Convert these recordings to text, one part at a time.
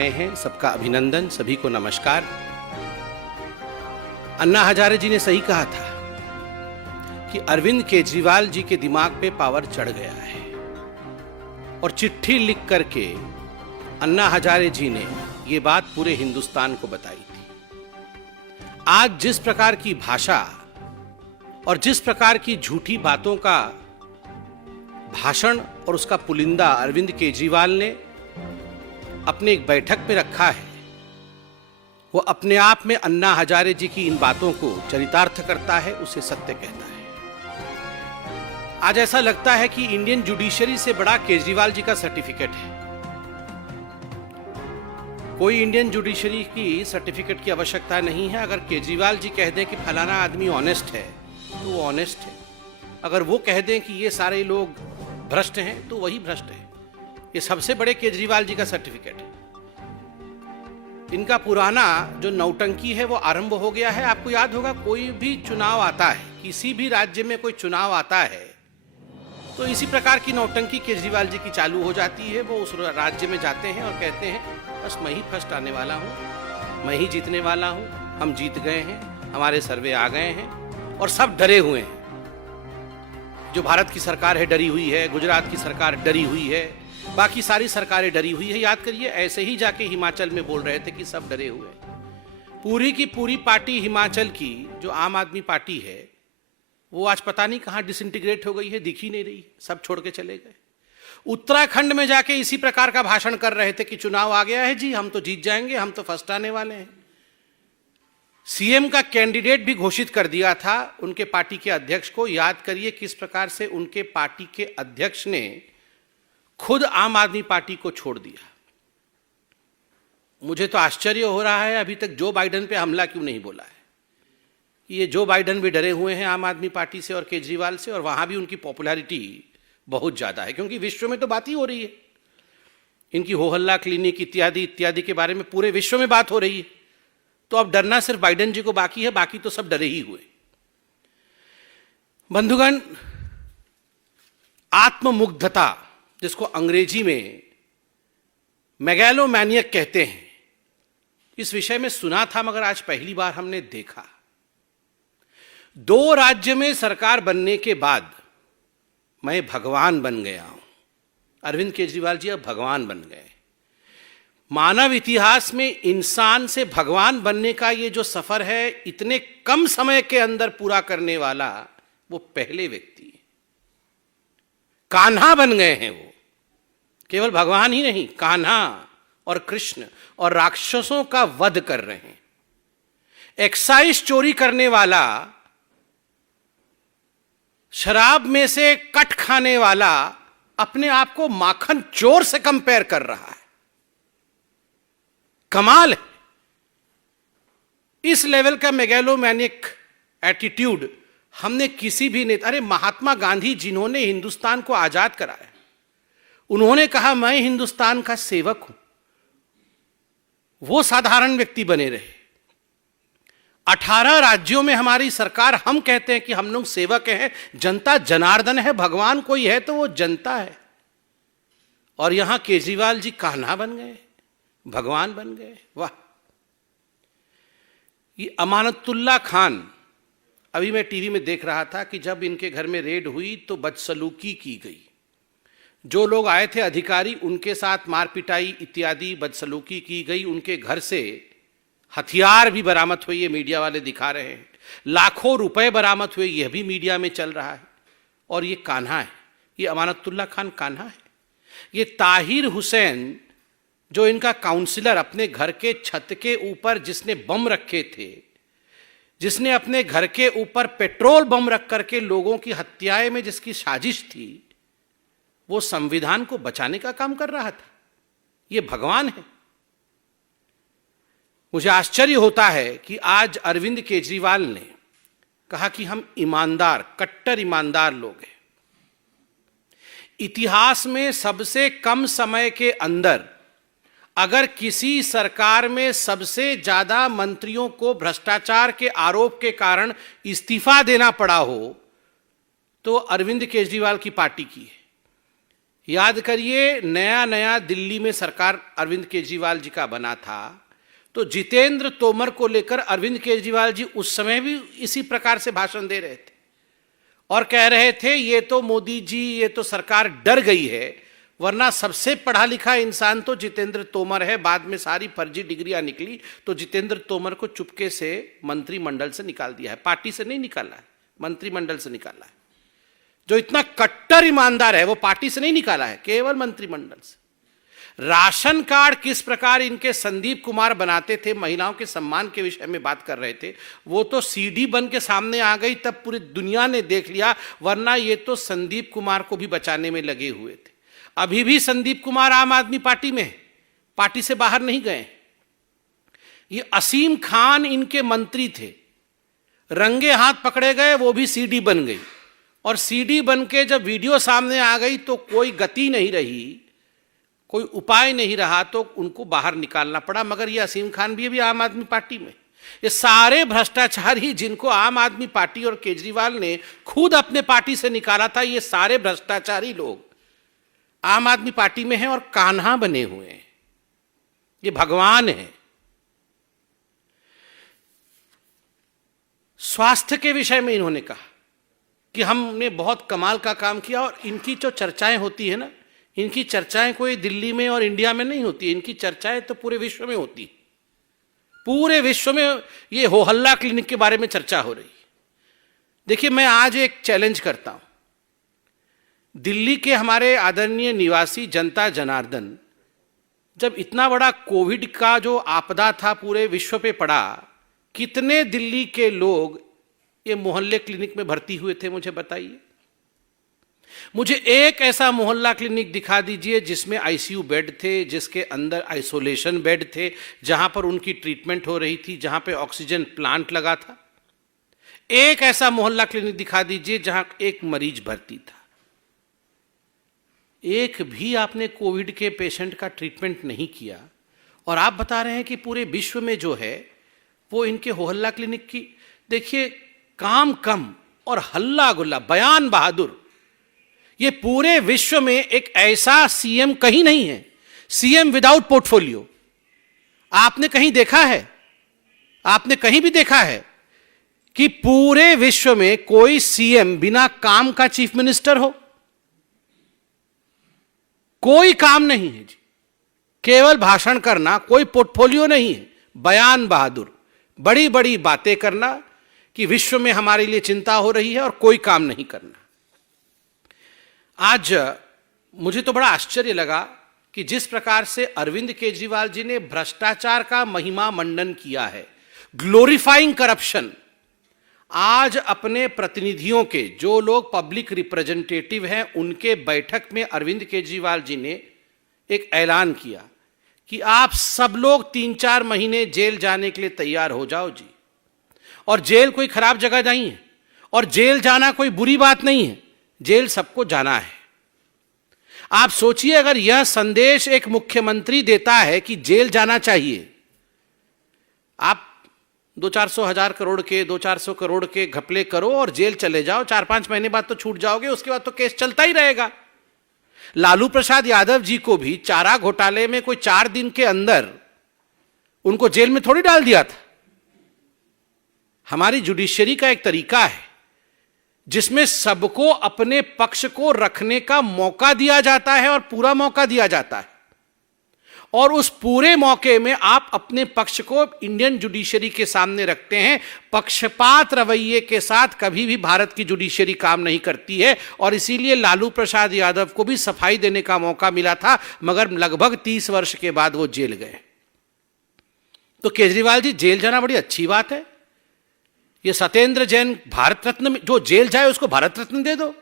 हैं सबका अभिनंदन, सभी को नमस्कार। अन्ना हजारे जी ने सही कहा था कि अरविंद केजरीवाल जी के दिमाग पे पावर चढ़ गया है और चिट्ठी लिख करके अन्ना हजारे जी ने ये बात पूरे हिंदुस्तान को बताई थी। आज जिस प्रकार की भाषा और जिस प्रकार की झूठी बातों का भाषण और उसका पुलिंदा अरविंद केजरीवाल ने अपने एक बैठक में रखा है, वो अपने आप में अन्ना हजारे जी की इन बातों को चरितार्थ करता है, उसे सत्य कहता है। आज ऐसा लगता है कि इंडियन जुडिशरी से बड़ा केजरीवाल जी का सर्टिफिकेट है। कोई इंडियन जुडिशरी की सर्टिफिकेट की आवश्यकता नहीं है। अगर केजरीवाल जी कह दें कि फलाना आदमी ऑनेस्ट है तो वो ऑनेस्ट है। अगर वो कह दें कि ये सारे लोग भ्रष्ट हैं तो वही भ्रष्ट है। ये सबसे बड़े केजरीवाल जी का सर्टिफिकेट है। इनका पुराना जो नौटंकी है वो आरंभ हो गया है। आपको याद होगा, कोई भी चुनाव आता है, किसी भी राज्य में कोई चुनाव आता है तो इसी प्रकार की नौटंकी केजरीवाल जी की चालू हो जाती है। वो उस राज्य में जाते हैं और कहते हैं बस मैं ही फर्स्ट आने वाला हूँ, मैं ही जीतने वाला हूँ, हम जीत गए हैं, हमारे सर्वे आ गए हैं और सब डरे हुए हैं। जो भारत की सरकार है डरी हुई है, गुजरात की सरकार डरी हुई है, बाकी सारी सरकारें डरी हुई है। याद करिए, ऐसे ही जाके हिमाचल में बोल रहे थे कि सब डरे हुए। पूरी की पूरी पार्टी हिमाचल की जो आम आदमी पार्टी है वो आज पता नहीं कहां डिसइंटीग्रेट हो गई है, दिख ही नहीं रही, सब छोड़ के चले गए। उत्तराखंड में जाके इसी प्रकार का भाषण कर रहे थे कि चुनाव आ गया है जी, हम तो जीत जाएंगे, हम तो फर्स्ट आने वाले हैं। सीएम का कैंडिडेट भी घोषित कर दिया था उनके पार्टी के अध्यक्ष को। याद करिए किस प्रकार से उनके पार्टी के अध्यक्ष ने खुद आम आदमी पार्टी को छोड़ दिया। मुझे तो आश्चर्य हो रहा है अभी तक जो बाइडेन पे हमला क्यों नहीं बोला है। ये जो बाइडेन भी डरे हुए हैं आम आदमी पार्टी से और केजरीवाल से, और वहां भी उनकी पॉपुलैरिटी बहुत ज्यादा है क्योंकि विश्व में तो बात ही हो रही है। इनकी हो हल्ला क्लिनिक इत्यादि इत्यादि के बारे में पूरे विश्व में बात हो रही है। तो अब डरना सिर्फ बाइडेन जी को बाकी है, बाकी तो सब डरे ही हुए। बंधुगण, आत्ममुग्धता जिसको अंग्रेजी में मेगालोमैनियक कहते हैं, इस विषय में सुना था मगर आज पहली बार हमने देखा। 2 राज्य में सरकार बनने के बाद मैं भगवान बन गया हूं। अरविंद केजरीवाल जी अब भगवान बन गए। मानव इतिहास में इंसान से भगवान बनने का ये जो सफर है, इतने कम समय के अंदर पूरा करने वाला वो पहले व्यक्ति है। कान्हा बन गए हैं वो। केवल भगवान ही नहीं, कान्हा और कृष्ण और राक्षसों का वध कर रहे हैं। एक्साइज चोरी करने वाला, शराब में से कट खाने वाला अपने आप को माखन चोर से कंपेयर कर रहा है। कमाल है। इस लेवल का मेगालोमैनिक एटीट्यूड हमने किसी भी नेता, अरे महात्मा गांधी जिन्होंने हिंदुस्तान को आजाद कराया, उन्होंने कहा मैं हिंदुस्तान का सेवक हूं, वो साधारण व्यक्ति बने रहे। 18 राज्यों में हमारी सरकार, हम कहते हैं कि हम लोग सेवक हैं, जनता जनार्दन है, भगवान कोई है तो वो जनता है। और यहां केजरीवाल जी कान्हा बन गए, भगवान बन गए। वाह। ये अमानतुल्लाह खान, अभी मैं टीवी में देख रहा था कि जब इनके घर में रेड हुई तो बदसलूकी की गई। जो लोग आए थे अधिकारी, उनके साथ मार पिटाई इत्यादि बदसलूकी की गई। उनके घर से हथियार भी बरामद हुए, ये मीडिया वाले दिखा रहे हैं। लाखों रुपए बरामद हुए, यह भी मीडिया में चल रहा है। और ये कान्हा है, ये अमानतुल्ला खान कान्हा है। ये ताहिर हुसैन जो इनका काउंसिलर, अपने घर के छत के ऊपर जिसने बम रखे थे, जिसने अपने घर के ऊपर पेट्रोल बम रख करके लोगों की हत्याएं में जिसकी साजिश थी, वो संविधान को बचाने का काम कर रहा था। ये भगवान है। मुझे आश्चर्य होता है कि आज अरविंद केजरीवाल ने कहा कि हम ईमानदार, कट्टर ईमानदार लोग हैं। इतिहास में सबसे कम समय के अंदर अगर किसी सरकार में सबसे ज्यादा मंत्रियों को भ्रष्टाचार के आरोप के कारण इस्तीफा देना पड़ा हो तो अरविंद केजरीवाल की पार्टी की है। याद करिए, नया नया दिल्ली में सरकार अरविंद केजरीवाल जी का बना था, तो जितेंद्र तोमर को लेकर अरविंद केजरीवाल जी उस समय भी इसी प्रकार से भाषण दे रहे थे और कह रहे थे ये तो मोदी जी, ये तो सरकार डर गई है, वरना सबसे पढ़ा लिखा इंसान तो जितेंद्र तोमर है। बाद में सारी फर्जी डिग्रियां निकली तो जितेंद्र तोमर को चुपके से मंत्रिमंडल से निकाल दिया है। पार्टी से नहीं निकाला है, मंत्रिमंडल से निकाला है। जो इतना कट्टर ईमानदार है वो पार्टी से नहीं निकाला है, केवल मंत्रिमंडल से। राशन कार्ड किस प्रकार इनके संदीप कुमार बनाते थे, महिलाओं के सम्मान के विषय में बात कर रहे थे, वो तो सीडी बन के सामने आ गई, तब पूरी दुनिया ने देख लिया, वरना ये तो संदीप कुमार को भी बचाने में लगे हुए थे। अभी भी संदीप कुमार आम आदमी पार्टी में, पार्टी से बाहर नहीं गए। ये असीम खान इनके मंत्री थे, रंगे हाथ पकड़े गए, वो भी सीडी बन गई, और सीडी बन के जब वीडियो सामने आ गई तो कोई गति नहीं रही, कोई उपाय नहीं रहा, तो उनको बाहर निकालना पड़ा। मगर ये असीम खान भी अभी आम आदमी पार्टी में। ये सारे भ्रष्टाचारी जिनको आम आदमी पार्टी और केजरीवाल ने खुद अपने पार्टी से निकाला था, ये सारे भ्रष्टाचारी लोग आम आदमी पार्टी में हैं और कान्हा बने हुए हैं। ये भगवान है। स्वास्थ्य के विषय में इन्होंने कहा कि हमने बहुत कमाल का काम किया, और इनकी जो चर्चाएं होती है ना, इनकी चर्चाएं कोई दिल्ली में और इंडिया में नहीं होती, इनकी चर्चाएं तो पूरे विश्व में होती। पूरे विश्व में ये हो हल्ला क्लिनिक के बारे में चर्चा हो रही। देखिए, मैं आज एक चैलेंज करता हूं। दिल्ली के हमारे आदरणीय निवासी जनता जनार्दन, जब इतना बड़ा कोविड का जो आपदा था पूरे विश्व पे पड़ा, कितने दिल्ली के लोग ये मोहल्ले क्लिनिक में भर्ती हुए थे, मुझे बताइए। मुझे एक ऐसा मोहल्ला क्लिनिक दिखा दीजिए जिसमें आईसीयू बेड थे, जिसके अंदर आइसोलेशन बेड थे, जहां पर उनकी ट्रीटमेंट हो रही थी, जहां पे ऑक्सीजन प्लांट लगा था। एक ऐसा मोहल्ला क्लिनिक दिखा दीजिए जहां एक मरीज भर्ती था। एक भी आपने कोविड के पेशेंट का ट्रीटमेंट नहीं किया, और आप बता रहे हैं कि पूरे विश्व में जो है वो इनके मोहल्ला क्लिनिक की। देखिए, काम कम और हल्ला गुल्ला, बयान बहादुर। ये पूरे विश्व में एक ऐसा सीएम कहीं नहीं है, सीएम विदाउट पोर्टफोलियो। आपने कहीं देखा है, आपने कहीं भी देखा है कि पूरे विश्व में कोई सीएम बिना काम का चीफ मिनिस्टर हो? कोई काम नहीं है जी, केवल भाषण करना, कोई पोर्टफोलियो नहीं है, बयान बहादुर, बड़ी बड़ी बातें करना कि विश्व में हमारे लिए चिंता हो रही है और कोई काम नहीं करना। आज मुझे तो बड़ा आश्चर्य लगा कि जिस प्रकार से अरविंद केजरीवाल जी ने भ्रष्टाचार का महिमा मंडन किया है, ग्लोरीफाइंग करप्शन, आज अपने प्रतिनिधियों के, जो लोग पब्लिक रिप्रेजेंटेटिव हैं, उनके बैठक में अरविंद केजरीवाल जी ने एक ऐलान किया कि आप सब लोग 3-4 महीने जेल जाने के लिए तैयार हो जाओ जी। और जेल कोई खराब जगह नहीं है, और जेल जाना कोई बुरी बात नहीं है, जेल सबको जाना है। आप सोचिए, अगर यह संदेश एक मुख्यमंत्री देता है कि जेल जाना चाहिए, आप 200-400 हजार करोड़ के, 200-400 करोड़ के घपले करो और जेल चले जाओ, 4-5 महीने बाद तो छूट जाओगे, उसके बाद तो केस चलता ही रहेगा। लालू प्रसाद यादव जी को भी चारा घोटाले में कोई 4 दिन के अंदर उनको जेल में थोड़ी डाल दिया था। हमारी जुडिशरी का एक तरीका है जिसमें सबको अपने पक्ष को रखने का मौका दिया जाता है और पूरा मौका दिया जाता है, और उस पूरे मौके में आप अपने पक्ष को इंडियन जुडिशरी के सामने रखते हैं। पक्षपात रवैये के साथ कभी भी भारत की जुडिशरी काम नहीं करती है, और इसीलिए लालू प्रसाद यादव को भी सफाई देने का मौका मिला था, मगर लगभग 30 वर्ष के बाद वो जेल गए। तो केजरीवाल जी, जेल जाना बड़ी अच्छी बात है। ये सत्येंद्र जैन भारत रत्न, जो जेल जाए उसको भारत रत्न दे दो।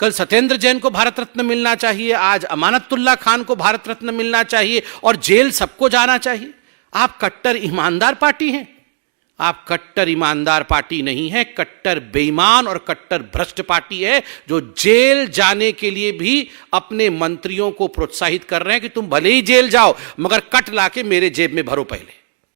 कल सत्येंद्र जैन को भारत रत्न मिलना चाहिए, आज अमानतुल्लाह खान को भारत रत्न मिलना चाहिए, और जेल सबको जाना चाहिए। आप कट्टर ईमानदार पार्टी हैं। आप कट्टर ईमानदार पार्टी नहीं है, कट्टर बेईमान और कट्टर भ्रष्ट पार्टी है, जो जेल जाने के लिए भी अपने मंत्रियों को प्रोत्साहित कर रहे हैं कि तुम भले ही जेल जाओ, मगर कट लाके मेरे जेब में भरो पहले।